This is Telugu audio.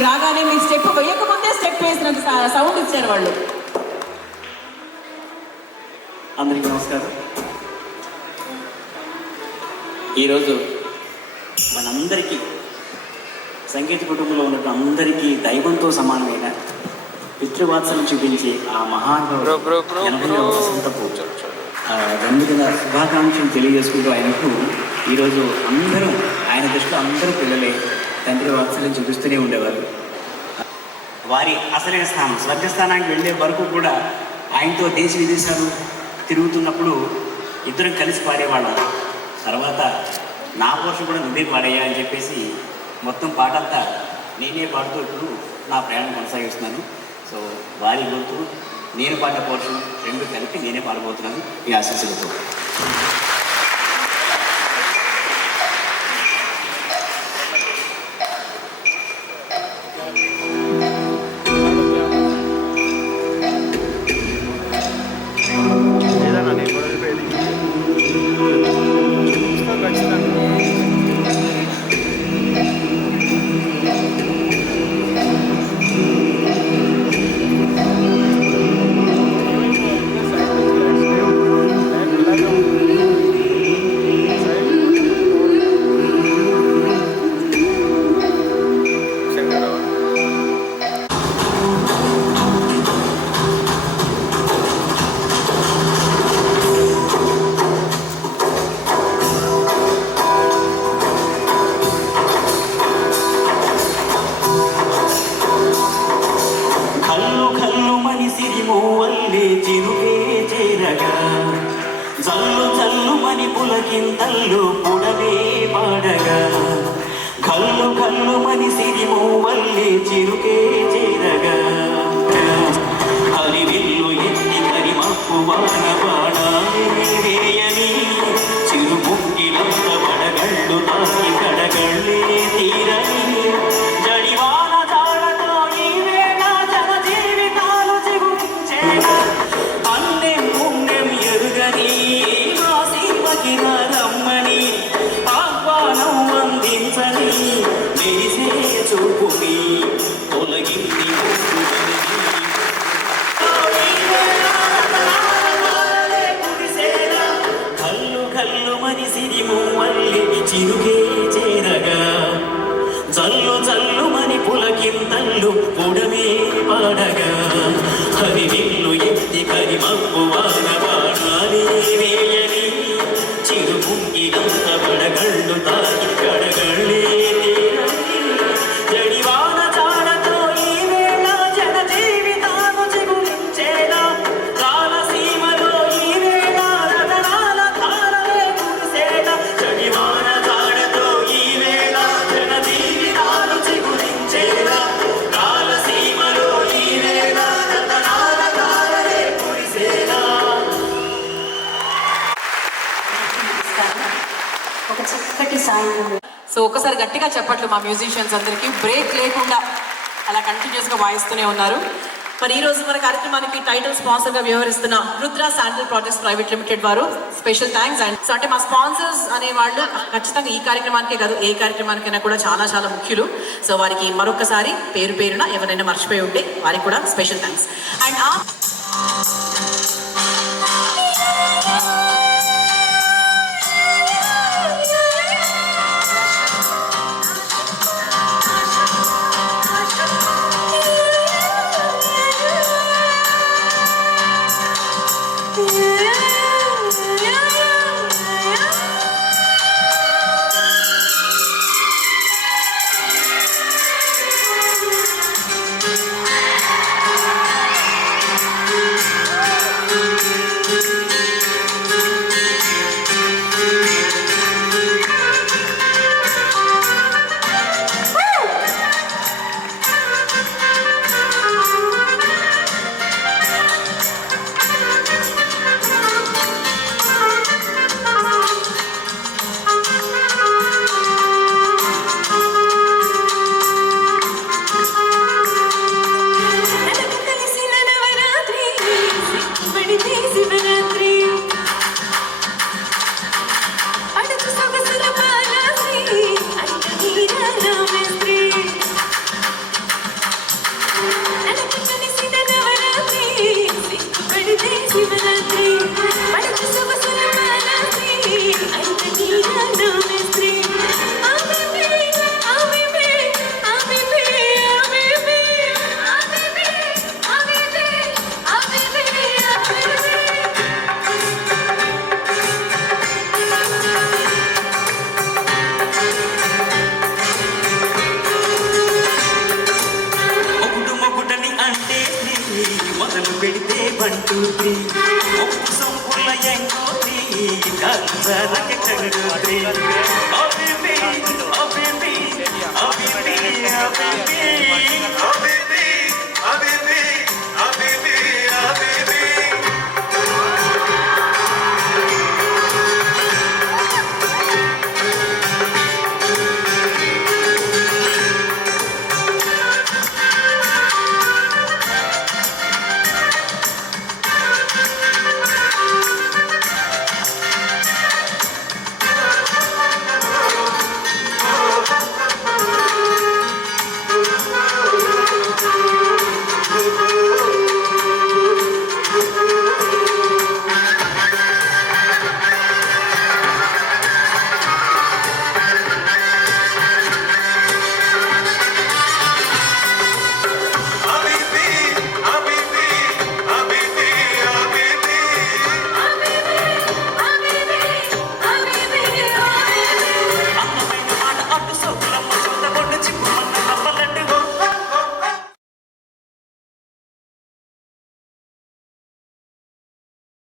మీకు రాగానే మీ స్టెప్ వేయకముందే స్టెప్ వేసినంత సౌండ్ ఇచ్చారు వాళ్ళు. అందరికీ నమస్కారం. ఈరోజు మనందరికీ సంగీత కుటుంబంలో ఉన్నట్టు అందరికీ దైవంతో సమానమైన పితృవాత్సల్యం చూపించే ఆ మహానుభావుడు 80వ వసంతపు జన్మదిన శుభాకాంక్షలు తెలియజేసుకుంటూ ఆయనకు ఈరోజు అందరం ఆయన దృష్టిలో అందరూ పిల్లలే తండ్రి వాత్సల్యం చూపిస్తూనే ఉండేవారు. వారి అసలైన స్థానం స్వర్గస్థానానికి వెళ్ళే వరకు కూడా ఆయనతో దేశ విదేశాలు తిరుగుతున్నప్పుడు ఇద్దరం కలిసి పాడేవాళ్ళం. తర్వాత నా పోర్షన్ కూడా నువ్వే పాడేయా అని చెప్పేసి మొత్తం పాటంతా నేనే పాడుతూ ఇప్పుడు నా ప్రయాణం కొనసాగిస్తున్నాను. సో వారి గొంతు నేను పాడిన పోర్షన్ రెండు కలిపి నేనే పాడబోతున్నాను ఈ ఆశీస్సులతో. జల్లు జల్లు మని పులకింతల్లు పుడవే పాడగా కల్లు కల్లు మని సిరిమో వల్లే చిరుకే చేరగా హరివిల్లు ఎత్తి కరిమప్పు వాన పాడాలే వేయని చిరుముక్కిలంత పడగళ్ళు తాకి కడగళ్ళే తీరని జడివాన జాడతో ఈ వేళ జన జీవితాలు చిగురించేగా రమ్మని ఆహ్వానం అందించని చేసే చూపుని తొలగింది కల్లు కల్లు మని సిరిము మల్లి చిరుకే చేరగా జల్లు జల్లు మని పులకింతల్లు పుడమే పాడగా హరివిల్లు ఎత్తి కరిమప్పు వాన పాడాలి వేయని చిరుముంగిలంత పడగళ్ళు తాకి కడగళ్ళే జడివాన జాడతో ఈ వేళ జన జీవితాలు చిగురించేలా రాలసీమలో ఈ వేళ రతనాల ధారలే కురిసేలా జడివాన జాడతో ఈ వేళ జన జీవితాలు చిగురించేలా రాలసీమలో ఈ వేళ రతనాల ధారలే కురిసేలా. ఒక చక్కటి సాయంత్రం. సో ఒకసారి గట్టిగా చెప్పట్లు మా మ్యూజిషియన్స్ అందరికీ. బ్రేక్ లేకుండా అలా కంటిన్యూస్గా వాయిస్తూనే ఉన్నారు. మరి ఈ రోజు మన కార్యక్రమానికి టైటిల్ స్పాన్సర్గా వ్యవహరిస్తున్న Rudra sandal projects private limited వారు స్పెషల్ థ్యాంక్స్. అండ్ సో అంటే మా స్పాన్సర్స్ అనే వాళ్ళు ఖచ్చితంగా ఈ కార్యక్రమానికే కాదు ఏ కార్యక్రమానికైనా కూడా చాలా చాలా ముఖ్యులు. సో వారికి మరొకసారి పేరు పేరున ఎవరైనా మర్చిపోయి ఉంటే వారికి కూడా స్పెషల్ థ్యాంక్స్. అండ్ 1 2 3 ఒప్పు సంపుల ఎంగోటి కంజరకి కంగోటి